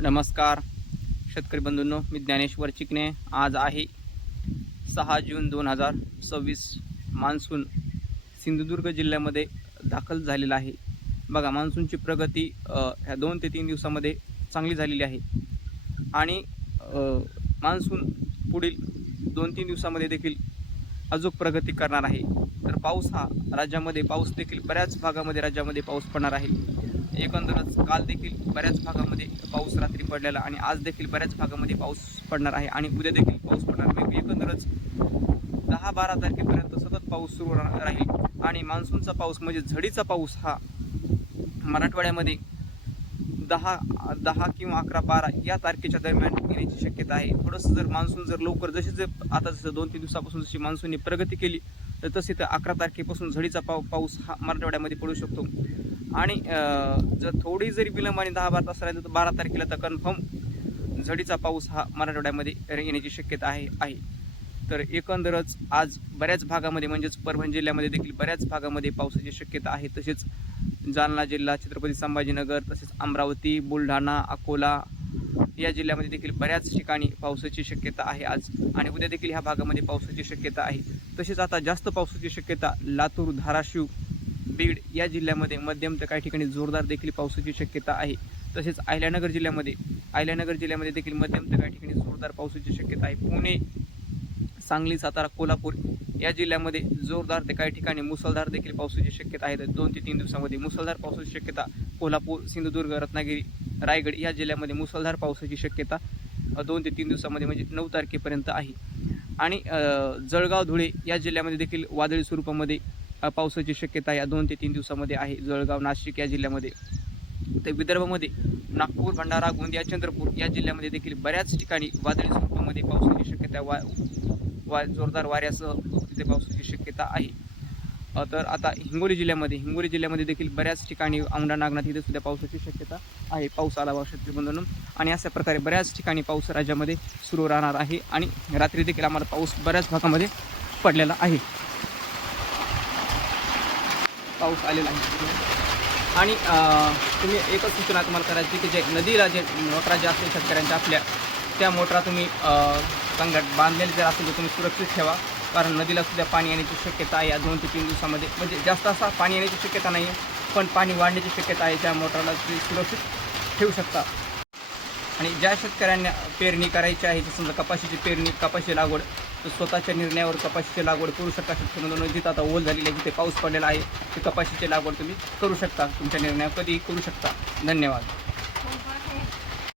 नमस्कार शेतकरी बंधूंनो, मी ज्ञानेश्वर चिकणे। आज आहे 6 जून 2026। मान्सून सिंधुदुर्ग जिल्ह्यामध्ये दाखल झालेला आहे। बघा, मान्सूनची प्रगती ह्या 2 ते 3 दिवसामध्ये चांगली झालेली आहे आणि मान्सून पुढील 2-3 दिवसामध्ये देखील अजून प्रगती करणार आहे। तर पाऊस हा राज्यामध्ये देखील बऱ्याच भागामध्ये राज्यामध्ये पाऊस पडणार आहे। एकंदरच काल देखील बऱ्याच भागामध्ये पाऊस रात्री पडलेला आणि आज देखील बऱ्याच भागामध्ये पाऊस पडणार आहे आणि उद्या देखील पाऊस पडणार। एकंदरच 10-12 तारखेपर्यंत सतत पाऊस सुरू राहील आणि मान्सूनचा पाऊस म्हणजे झडीचा पाऊस हा मराठवाड्यामध्ये 10 किंवा 11-12 या तारखेच्या दरम्यान येण्याची शक्यता आहे। थोडंसं जर मान्सून जर लवकर जसे आता जसं 2-3 दिवसापासून जशी मान्सूनने प्रगती केली तर तसे तर 11 तारखेपासून झडीचा पाऊस हा मराठवाड्यामध्ये पडू शकतो आणि जर थोडी जरी विलंबाने 10-12 तास राहिलं तर 12 तारखेला तर कन्फर्म झडीचा पाऊस हा मराठवाड्यामध्ये येण्याची शक्यता आहे। तर एकंदरच आज बऱ्याच भागामध्ये म्हणजेच परभणी जिल्ह्यामध्ये देखील बऱ्याच भागामध्ये पावसाची शक्यता आहे। तसेच जालना जिल्हा, छत्रपती संभाजीनगर, तसेच अमरावती, बुलढाणा, अकोला या जिल्ह्यामध्ये देखील बऱ्याच ठिकाणी पावसाची शक्यता आहे आज आणि उद्या देखील ह्या भागामध्ये पावसाची शक्यता आहे। तसेच आता जास्त पावसाची शक्यता लातूर, धाराशिव, बीड या जिल्ह्यामध्ये मध्यम तर काही ठिकाणी जोरदार देखील पावसाची शक्यता आहे। तसेच अहिल्यानगर जिल्ह्यामध्ये देखील मध्यम तर काही ठिकाणी जोरदार पावसाची शक्यता आहे। पुणे, सांगली, सातारा, कोल्हापूर या जिल्ह्यामध्ये जोरदार ते काही ठिकाणी मुसळधार देखील पावसाची शक्यता आहे। 2 ते 3 दिवसामध्ये मुसळधार पावसाची शक्यता कोल्हापूर, सिंधुदुर्ग, रत्नागिरी, रायगड या जिल्ह्यामध्ये मुसळधार पावसाची शक्यता 2 ते 3 दिवसामध्ये म्हणजे 9 तारखेपर्यंत आहे आणि जळगाव, धुळे या जिल्ह्यामध्ये देखील वादळी स्वरूपामध्ये पावसाची शक्यता या 2 ते 3 दिवसामध्ये आहे। जळगाव, नाशिक या जिल्ह्यामध्ये, तर विदर्भामध्ये नागपूर, भंडारा, गोंदिया, चंद्रपूर या जिल्ह्यामध्ये देखील बऱ्याच ठिकाणी वादळी स्वरूपामध्ये पावसाची शक्यता जोरदार वाऱ्यासह तिथे पावसाची शक्यता आहे। तर आता हिंगोली जिल्ह्यामध्ये देखील बऱ्याच ठिकाणी औंढा, नागनाथ इथे सुद्धा पावसाची शक्यता आहे। पाऊस आला शेतकरी बंधूंनो आणि अशा प्रकारे बऱ्याच ठिकाणी पाऊस राज्यामध्ये सुरू राहणार आहे आणि रात्री देखील आम्हाला पाऊस बऱ्याच भागामध्ये पडलेला आहे, पाऊस आलेला आहे। आणि तुम्ही एकच सूचना तुम्हाला करायची की जे नदीला जे मोटरा जे असतील शेतकऱ्यांच्या आपल्या, त्या मोटरा तुम्ही संगत बांधलेले जर असेल तर तुम्ही सुरक्षित ठेवा, कारण नदीला सुद्धा पाणी येण्याची शक्यता आहे या 2 ते 3 दिवसामध्ये। म्हणजे जास्त असा पाणी येण्याची शक्यता नाही आहे, पण पाणी वाढण्याची शक्यता आहे। त्या मोटरला तुम्ही सुरक्षित ठेवू शकता। आणि ज्या शेतकऱ्यांना पेरणी करायची आहे, समजा कपाशीची पेरणी, कपाशी लागवड, तर स्वतःच्या निर्णयावर कपाशीची लागवड करू शकता। शेतकऱ्यांना जिथं आता ओल झालेली आहे, जिथे पाऊस पडलेला आहे, ते कपाशीची लागवड तुम्ही करू शकता, तुमच्या निर्णयावर कधीही करू शकता। धन्यवाद।